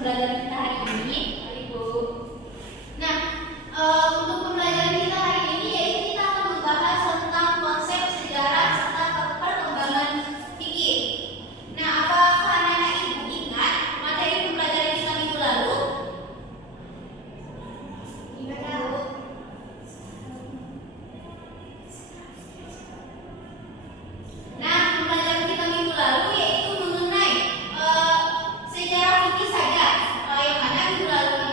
pembelajaran kita hari ini, Ibu. Nah, untuk pembelajaran kita hari ini yaitu kita akan membahas tentang konsep sejarah serta perkembangan fikih. Nah, apakah anak-anak Ibu ingat materi pembelajaran kita minggu lalu? Ingat, Bu? Nah, pembelajaran kita minggu lalu yaitu mengenai sejarah fikih saja, yang mana minggu lalu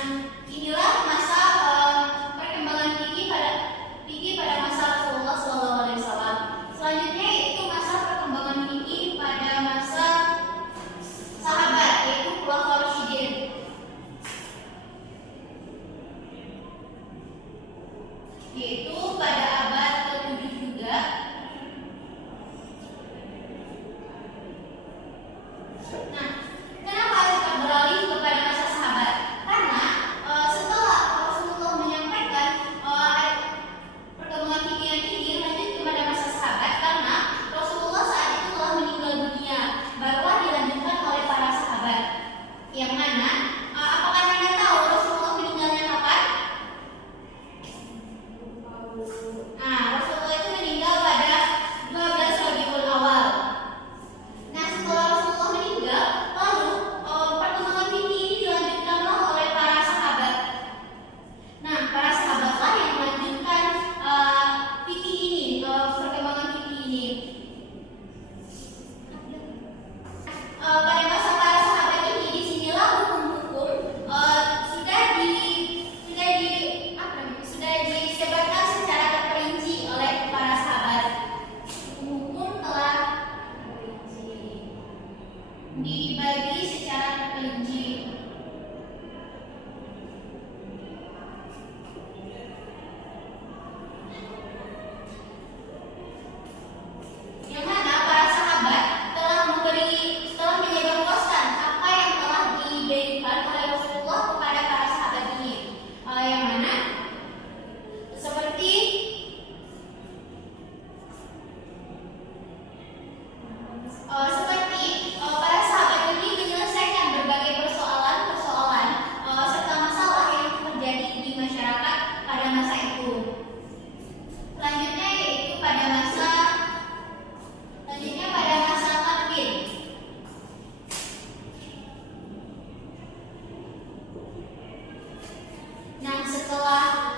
Nah, inilah masa perkembangan fikih pada masa Rasulullah SAW. Selanjutnya yaitu masa perkembangan fikih pada masa sahabat, yaitu Khulafaur Rasyidin. Yaitu pada abad ke-7 juga. Nah, kenapa kita beralih kepada masa sahabat? Karena setelah Rasulullah menyampaikan perkembangan fikih yang tinggi, lanjut kepada masa sahabat karena Rasulullah saat itu telah meninggal dunia, barulah dilanjutkan oleh para sahabat. Yang mana, apakah Anda tahu Rasulullah meninggalnya kapan? Nah, Rasulullah itu meninggal pada 12 Rabiul Awal. Nah, setelah Rasulullah meninggal, lalu perkembangan fikih ini dilanjutkanlah oleh para sahabat. Nah, para sahabatlah yang melanjutkan fikih ini, perkembangan fikih ini. Pada masa para sahabat ini, disinilah hukum-hukum sudah disebarkan secara terperinci oleh para sahabat. Hukum telah dibagi secara terperinci. Yang mana para sahabat telah menyebarluaskan apa yang telah diberikan oleh Rasulullah kepada para sahabat ini. Yang mana seperti para sahabat ini menyelesaikan berbagai persoalan serta masalah yang terjadi di masyarakat pada masa itu. Selanjutnya yaitu pada masa tabi'in. Nah, setelah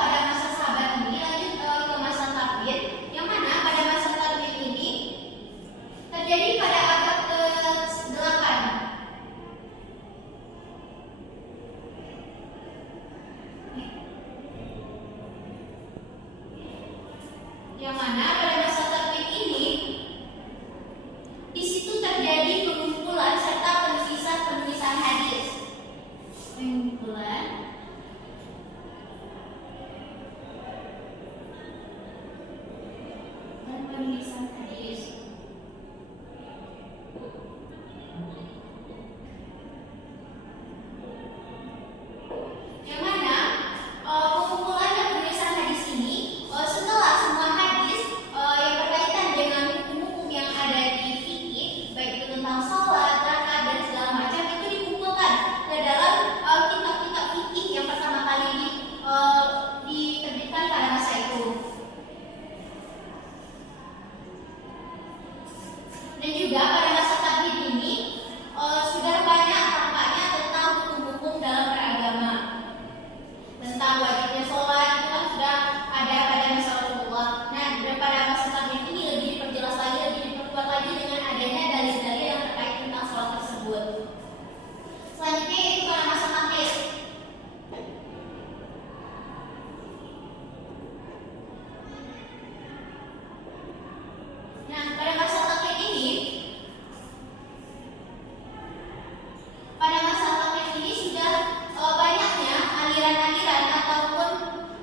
pada masa sahabat ini lanjut ke masa tabi'in, yang mana pada masa tabi'in ini terjadi pada abad ke-8. Yang mana pada masa tabi'in ini di situ terjadi pengumpulan serta penulisan hadis. Pengumpulan dan penulisan hadis. Yang mana pengumpulan dan penulisan hadis ini setelah semua hadis yang berkaitan dengan hukum-hukum yang ada di fikih, baik itu tentang sholat, zakat dan segala macam, itu dikumpulkan ke dalam kitab-kitab fikih yang pertama kali diterbitkan pada masa itu. Dan juga pada masa tabi'in ini sudah banyak tampaknya tentang hukum-hukum dalam beragama. Tentang wajibnya sholat itu kan sudah ada pada masa Rasulullah. Nah, pada masa tabi'in ini lebih diperjelas lagi, lebih diperkuat lagi dengan adanya dalil-dalil yang terkait tentang sholat tersebut. Selanjutnya yaitu pada masa tabi'in. Nah, pada masa tabi'in ini sudah banyaknya aliran-aliran ataupun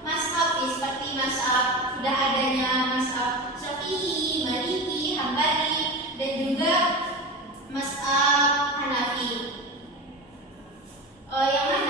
mazhab seperti mazhab, sudah adanya mazhab Syafi'i, Maliki, Hambali dan juga mazhab Hanafi. Yang mana